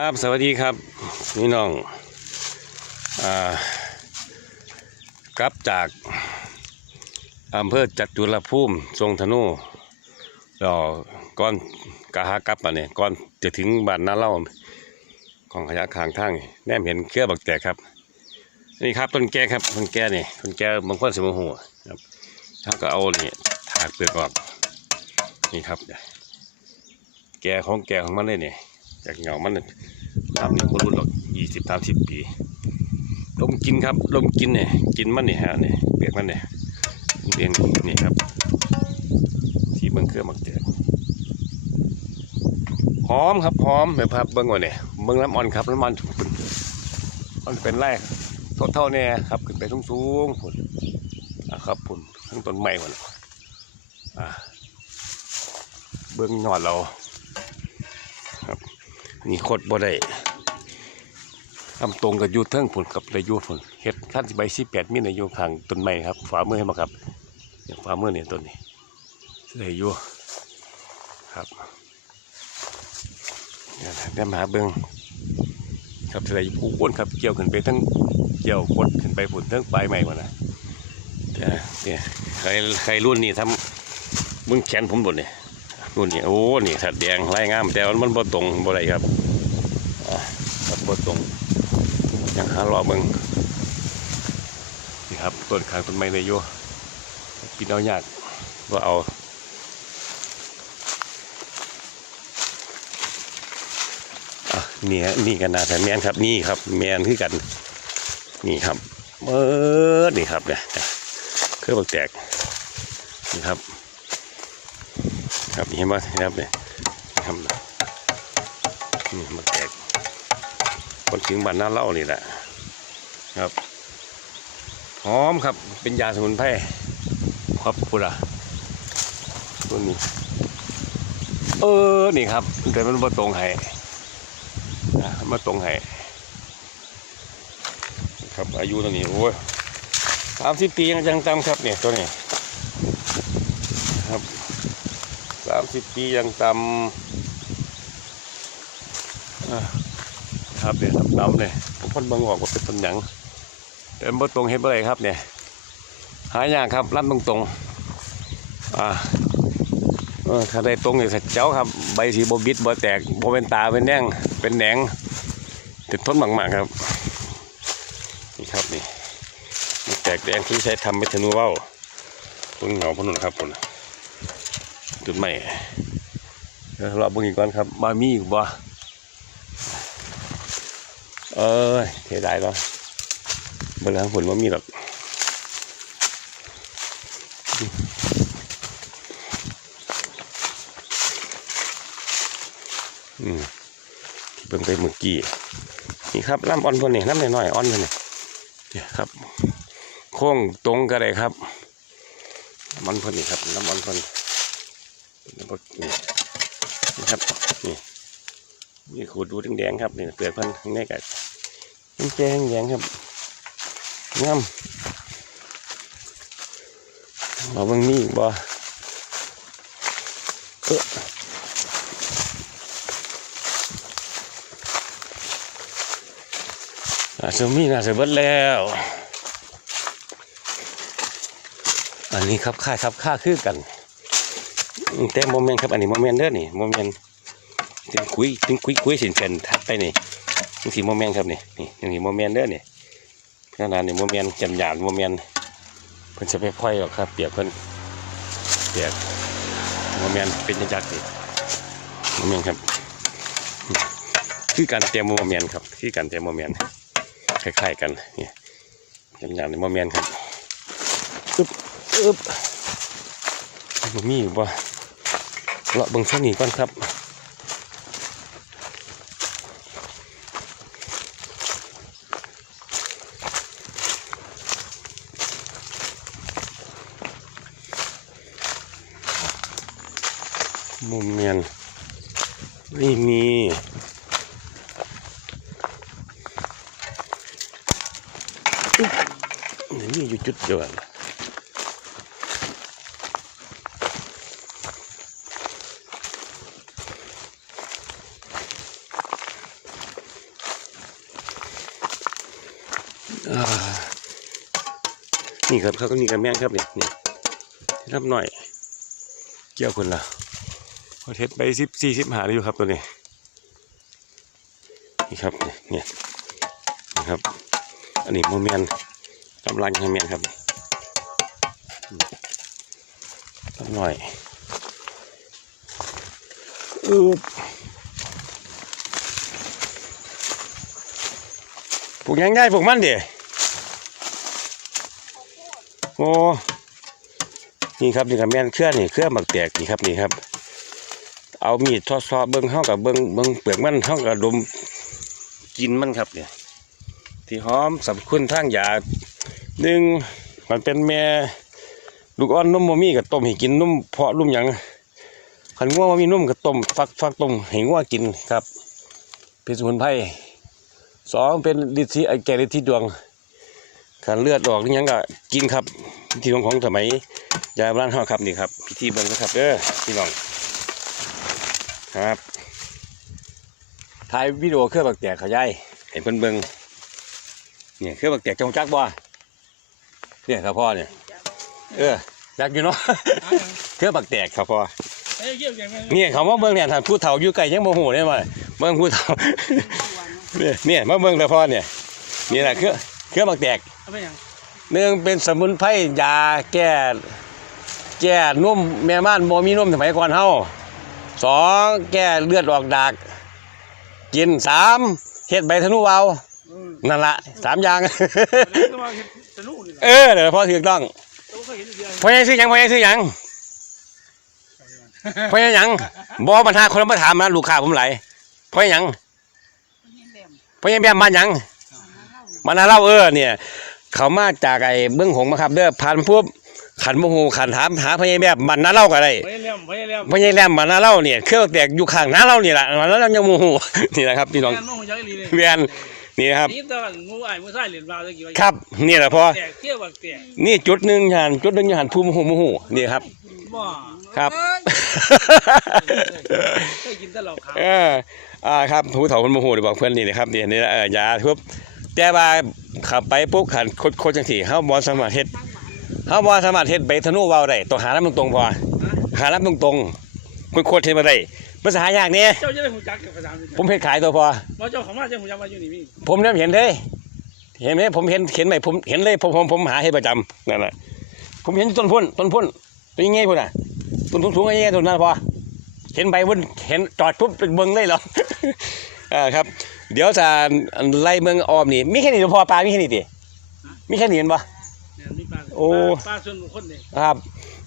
ครับสวัสดีครับพี่น้องอกลับจากอำเภอจัตุรภูมิทรงธนูรอก่อนกะหากลับมาเนี่ยก่อนจะถึงบ้านนาเล่าของขยะขางทางนี่แนมเห็นเครือบักแตกครับนี่ครับต้นแก่ครับต้นแก่นี่ต้นแก่บางคนสมหัวครับเขาก็เอาเนี่ยถากเปลือกออกนี่ครับแก่ของแก่ของมันเลยเนี่ย จากเหงามันเนี่ยทำเนี่ยคนรุ่นหรอกยี่สิบสามสิบปีลมกินครับลมกินเนี่ยกินมันเนี่ยฮะเนี่ยเปียกมันเนี่ยเรียนนี่ครับที่เบิ้งเครื่องมักเจอหอมครับหอมแบบครับเบิ้งก่อนเนี่ยเบิ้งน้ำอ่อนครับน้ำมันมันเป็นไรทดเท่าเนี่ยครับขึ้นไปสูงสูงๆพุ่นนะครับพุ่นทั้งต้นไม้พุ่นอ่าเบิ้งหนอดเรา นี่โคตรบ่ได้ทำตรงกับยูเทิงผลกับระยูผลเฮ็ดขั้นใบสิบแปดมีในยูข้างต้นไม้ครับฝ่ามือให้มาครับอย่างฝามือเนี่ยต้นนี้ระยูครับเดี๋ยวเดี๋ยวมาหาเบิ้งครับระยูผู้อ้วนครับเกี่ยวขึ้นไปทั้งเกี่ยวกดขึ้นไปผลทั้งปลายใหม่หมดนะเดี๋ยเนี่ยใครใครรุ่นนี้ทำมึงแขนผมบดเนี่ย นู่นนี่โอ้นี่ถัดแดงไล่งามแต่ว่ามันบ่ตรงบ่ได้ครับครับบ่ตรงยังหารอบเบิ่งนี่ครับต้นขางต้นไม้เลยอยู่กินเอายากบ่เอาอะนี่ฮะนี่กันนาแต่แมนครับนี่ครับ แมนคือกัน นี่ครับเออนี่ครับเนี่ยเครื่องแตกนี่ครับ ครับเห็นไหมครับเนี่ยครับนี่มาแตกคนถึงบ้านน้าเล่านี่แหละครับหอมครับเป็นยาสมุนไพรครับพูดอะตัวนี้ เออนี่ครับ แต่มันมาตรงให้นะมาตรงให้ครับอายุตัวนี้โอ้ยสามสิบปียังยังจำครับเนี่ยตัวนี้ครับ สามสิบปียังต่ำครับเนี่ยดำๆเนี่ยผมพ่นบางออกว่าเป็นต้นหยังแต่บ่ตรงเห็นบ่ไรครับเนี่ยหายากครับลำตรงๆอ่าถ้าได้ตรงเนี่ยสักเจ้าครับ ใบสีบบิดบ่แตกบ่เป็นตาเป็นแดงเป็นแหนงติดทนมากๆครับ นี่ครับนี่แตกแดงที่ใช้ทำเม็ดธนูว้าต้นเหงาพนุนครับคน จุดใหม่เดี๋ยวเราเบิ่งอีกก่อนครับมามีอีกบ่เอ้ยเสียดายแล้วเบิ่งทางผลว่ามีหรอกอืมเบิ่งไปเมื่อกี้นี่ครับลำอ่อนเพิ่นนี่ลำน้อยๆอ่อนเพิ่นนี่เนี่ยครับโค้งตรงก็ได้ครับ มันเพิ่นนี่ครับลำอ่อ นี่นี่ครับนี่นี่ขูดดูแดงๆครับนี่เปลือกพันข้างในกัมันแจ้งแดงครับงามเราเบิ่งนี่บ่เอออาจะมีน่าจะเบิดแล้ว อันนี้ครับค่าครับค่าคือกัน แต่โมเมนต์ครับอันนี้โมเมนต์เด้อนี่โมเมนต์ถึงคุยถึงคุยคุยสินเซนทัดไปนี่นี่สิโมเมนต์ครับนี่นี่นี่โมเมนต์เด้อนี่ขนาดนี้โมเมนต์จำหยาดโมเมนต์เพิ่นจะไปพ่อยหรอกครับ เปียกเพิ่นเปียกโมเมนต์เป็นจังจักสิโมเมนต์ครับคือการเตรียมโมเมนต์ครับคือการเตรียมโมเมนต์คล้ายๆกันนี่จำหยาดในโมเมนต์ครับอึ๊บอึ๊บมีอยู่บ่ เลาะเบิ่งเส้นนี้ก่อนครับมุมเมียนไม่มีอุ๊บนี่มีอยู่จุดเดียวกัน นี่ครับเขาก็นี่กับแม่งครับเนี่ยนี่รับหน่อย เกี่ยวคนละพอเทสไปสิบสี่สิบหาอยู่ครับตัวนี้นี่ครับเนี่ยนะครับ อันนี้โมเมนกำลังให้เมียนครับรับหน่อยอืบปลูกยังได้ปลูกมันเดี๋ย โอ้นี่ครับนี่ครับแม่นเครือนี่เครือหมักแตกนี่ครับนี่ครับ เอามีดทอดซอเบิ้งเข้ากับเบิ้งเบิ้งเปลือกมันเข้ากับดมกินมันครับเนี่ยที่หอมสรรพคุณทางยาหนึ่งมันเป็นแม่ลูกอ่อนนมบ่มีกับต้มให้กินนุ่มเพาะลุ่มหยังขันง่วบ่มีนุ่มกับต้มฟักฟักต้มให้ง่วกินครับเป็นสมุนไพรสองเป็นฤทธิ์ไอแก่ฤทธิ์ดวง ขันเลือดออกนี่ยังก็กินครับพิธีของของสมัยยายบราณเฮาครับนี่ครับพิธีเบิ่งนะครับเด้อพี่น้องครับถ่ายวิดีโอเครื่องบักแตกเขาย้ายเห็นเพิ่นเบิ่งเนี่ยเครื่องบักแตกจงจักบ่เนี่ยครับพ่อเนี่ยเออจักอยู่เนาะเครื่องบักแตกครับพ่อนี่เนี่ยเขามาเบิ่งเนี่ยท่านผู้เฒ่าอยู่ไกลยังบ่ฮู้ได้ว่าเบิ่งผู้เฒ่าเนี่ยเนี่ยมาเบิ่งแต่พ่อเนี่ยนี่แหละเครื่องเครื่องบักแตก เอาไปยังหนึ่งเป็นสมุนไพรยาแก้แก้นุ่มแม่ม่านบ่มีนุ่มสมัยก่อนเฮาสองแก้เลือดออกดาก กินสามเฮ็ดใบธนูเวาวอืมนั่นละสามอย่างก็มาสนุกนี่แหละเออเดี๋ยวพอถูกต้องเราเคยเห็นเดียวพ่อใหญ่ซื้อหยังพ่อใหญ่ซื้อหยังพ่อใหญ่หยังบ่ปัญหาคนมาถามนะลูกค้าผมหลายพ่อใหญ่หยังพ่อใหญ่แบมบ้านหยังมานนาเล่าเออเนี่ย เขามาจากไอ้เบื้องหงส์มาครับเด้อผ่านปุ๊บขันโมโหขันถามหาพ่อใหญ่แบบมันนาเล่าก็ได้ไปเลี้ยมไปเลี้ยมพ่อใหญ่แหลมมันนาเล่าเนี่ยเครื่องแตกอยู่ข้างนาเล่านี่แหละมันนาเล่ายังโมโหนี่แหละครับพี่น้องงานน้องยักษ์ลีเลยเวียนนี่นะครับนี่ตอนงูไอ้มือใส่เหรียญบาทตะกี้ว่าครับนี่แหละพอแตกเที่ยวบักแตกนี่จุดหนึ่งหันจุดหนึ่งหันภูมิโมโหโมโหนี่ครับบ่ครับเคยกินแต่เหล้าขาวเอออ่าครับผู้เฒ่าคนโมโหเดี๋ยวบอกเพื่อนนี่นะครับนี่นี่เออยาทุบ แต่ว่าขับไปปุ๊บขันโคตรโคตรจังสี่เฮาบ่สามารถเฮ็ดเฮาบ่สามารถเฮ็ดใบธนูเว้าได้ต้องหาน้ำตรงๆพอหาน้ำตรงๆโคตรๆเฮ็ดมาได้ภาษายากเนี่ยเจ้าจะได้หูจักกับภาษาอังกฤษผมเฮ็ดขายตัวพอว่าเจ้าของมาเจ้าหูจักมาอยู่นี่มีผมเนี่ยเห็นเลยเห็นไหมผมเห็นเห็นไหมผมเห็นเลยผมผมผมหาให้ประจำนั่นแหละผมเห็นต้นพุ่นต้นพุ่นตัวยังไงพุ่นอะต้นสูงสูงๆยังไงต้นนั้นพอเห็นใบพุ่นเห็นจอดปุ๊บเป็นเบิ้งเลยเหรออ่าครับ เดี๋ยวจะไล่เมืองออมนี่มีแค่นี้เดี๋ยวพอปลามีแค่นี้ดิมีแค่นี้เห็นปะเนี่ยมีปลาโอ้ปลาส่วนบุคคลนี่ครับ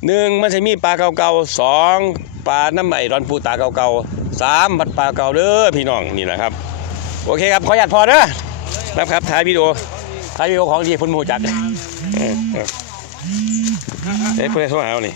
หนึ่งมันจะมีปลาเก่าๆสองปลาน้ำไหลดอนปูตาเก่าๆสามผัดปลาเก่าเด้อพี่น้องนี่แหละครับ โอเคครับขออนุญาตพอเด้อนะครับถ่ายวิดีโอถ่ายวิดีโอของดีพุ่นหมูจัดเออเออเอ้ยเพื่อนโทรหาเอานี่